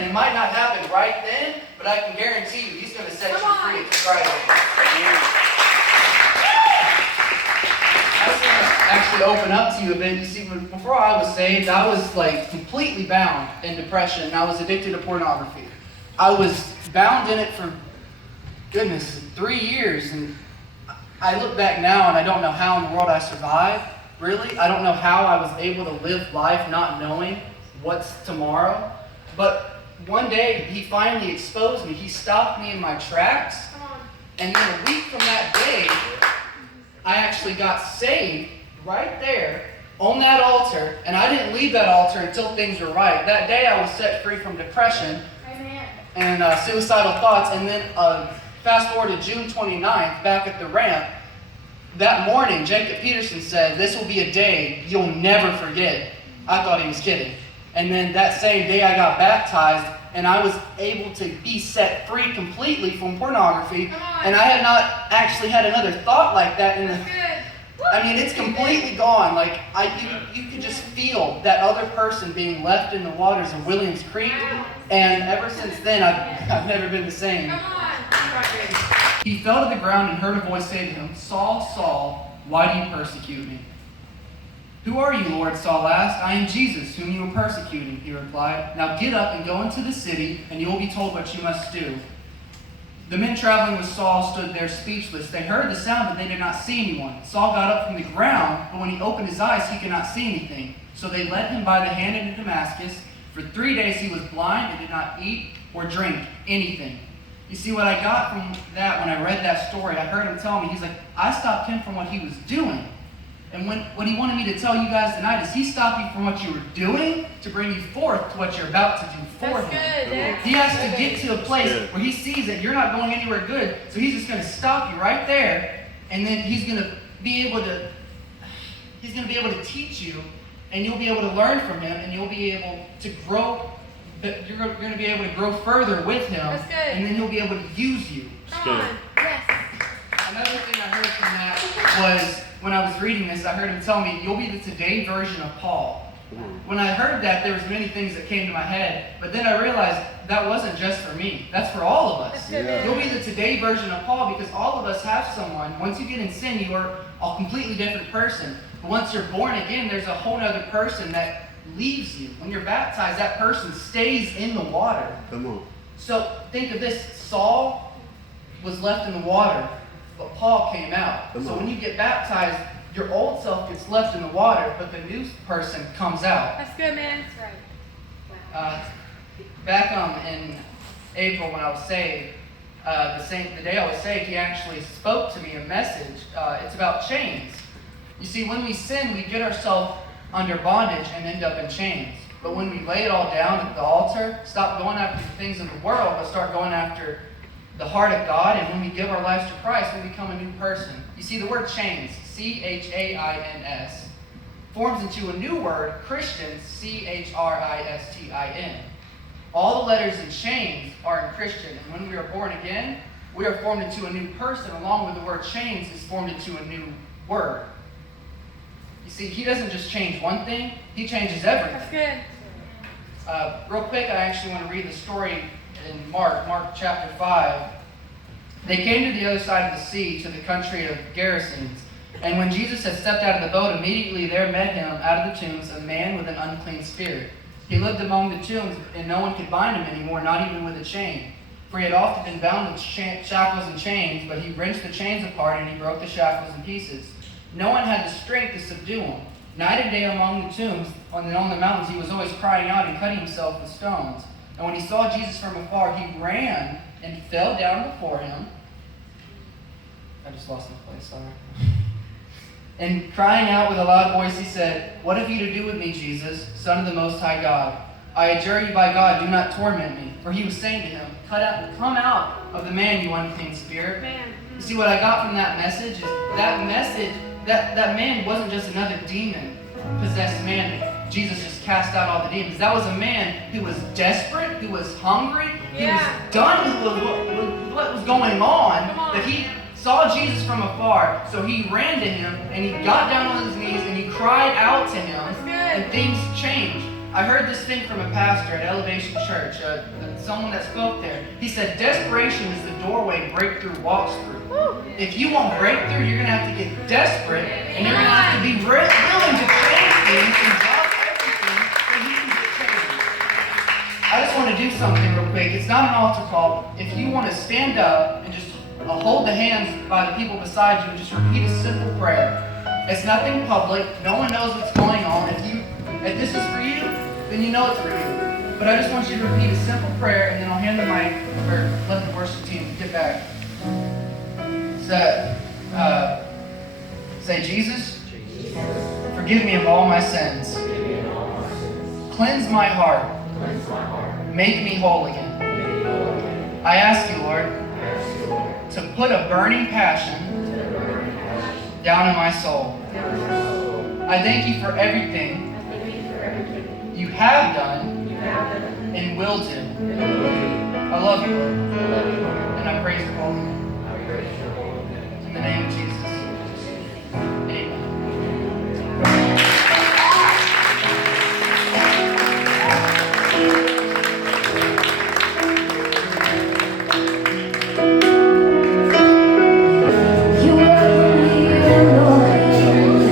And it might not happen right then, but I can guarantee you, he's going to set you free at Friday. I was going to actually open up to you a bit. You see, before I was saved, I was like completely bound in depression, and I was addicted to pornography. I was bound in it for, goodness, 3 years, and I look back now and I don't know how in the world I survived, really. I don't know how I was able to live life not knowing what's tomorrow. But one day, he finally exposed me. He stopped me in my tracks, and then a week from that day, I actually got saved right there on that altar, and I didn't leave that altar until things were right. That day I was set free from depression and suicidal thoughts, and then fast forward to June 29th, back at the ramp, that morning Jacob Peterson said, "This will be a day you'll never forget." I thought he was kidding. And then that same day I got baptized, and I was able to be set free completely from pornography. And I had not actually had another thought like that in the... I mean, it's completely gone. Like, you could just feel that other person being left in the waters of Williams Creek. And ever since then, I've never been the same. He fell to the ground and heard a voice say to him, "Saul, Saul, why do you persecute me?" "Who are you, Lord?" Saul asked. "I am Jesus, whom you are persecuting," he replied. "Now get up and go into the city, and you will be told what you must do." The men traveling with Saul stood there speechless. They heard the sound, but they did not see anyone. Saul got up from the ground, but when he opened his eyes, he could not see anything. So they led him by the hand into Damascus. For 3 days he was blind and did not eat or drink anything. You see, what I got from that when I read that story, I heard him tell me, he's like, I stopped him from what he was doing. And what he wanted me to tell you guys tonight is he stopped you from what you were doing to bring you forth to what you're about to do for him. He has to get to a place where he sees that you're not going anywhere good, so he's just going to stop you right there, and then he's going to be able to teach you, and you'll be able to learn from him, and you'll be able to grow. You're going to be able to grow further with him, and then he'll be able to use you. Come on. Yes. Another thing I heard from that was, when I was reading this, I heard him tell me, you'll be the today version of Paul. When I heard that, there was many things that came to my head, but then I realized that wasn't just for me. That's for all of us. Yeah. You'll be the today version of Paul because all of us have someone. Once you get in sin, you are a completely different person. But once you're born again, there's a whole other person that leaves you. When you're baptized, that person stays in the water. Come on. So think of this. Saul was left in the water, but Paul came out. So when you get baptized, your old self gets left in the water, but the new person comes out. That's good, man. That's right. Back in April when I was saved, the day I was saved, he actually spoke to me a message. It's about chains. You see, when we sin, we get ourselves under bondage and end up in chains. But when we lay it all down at the altar, stop going after the things of the world, but start going after the heart of God, and when we give our lives to Christ, we become a new person. You see, the word chains, C-H-A-I-N-S, forms into a new word, Christian, C-H-R-I-S-T-I-N. All the letters in chains are in Christian, and when we are born again, we are formed into a new person, along with the word chains is formed into a new word. You see, he doesn't just change one thing, he changes everything. That's good. Real quick, I actually want to read the story in Mark chapter 5. They came to the other side of the sea, to the country of Gerasenes. And when Jesus had stepped out of the boat, immediately there met him out of the tombs a man with an unclean spirit. He lived among the tombs, and no one could bind him anymore, not even with a chain. For he had often been bound with shackles and chains, but he wrenched the chains apart, and he broke the shackles in pieces. No one had the strength to subdue him. Night and day among the tombs, on the mountains, he was always crying out and cutting himself with stones. And when he saw Jesus from afar, he ran and fell down before him. I just lost my place, sorry. And crying out with a loud voice, he said, "What have you to do with me, Jesus, Son of the Most High God? I adjure you by God, do not torment me." For he was saying to him, "Come out of the man, you unclean spirit." You see, what I got from that message is that man wasn't just another demon-possessed man. Jesus just cast out all the demons. That was a man who was desperate, who was hungry, who was done with what was going on, that he saw Jesus from afar, so he ran to him, and he got down on his knees, and he cried out to him, and things changed. I heard this thing from a pastor at Elevation Church, someone that spoke there. He said, desperation is the doorway breakthrough walks through. If you want breakthrough, you're going to have to get desperate, and you're going to have to be willing to change things and drop everything so you can get changed. I just want to do something real quick. It's not an altar call. If you want to stand up and just hold the hands by the people beside you and just repeat a simple prayer. It's nothing public. No one knows what's going on. If this is for you, then you know it's for you. But I just want you to repeat a simple prayer, and then I'll hand the mic, or let the worship team get back. Say, Jesus, forgive me of all my sins. Cleanse my heart. Make me whole again. I ask you, Lord, to put a burning passion down in my soul. I thank you for everything you have done and will do. I love you, Lord. And I praise your holy name.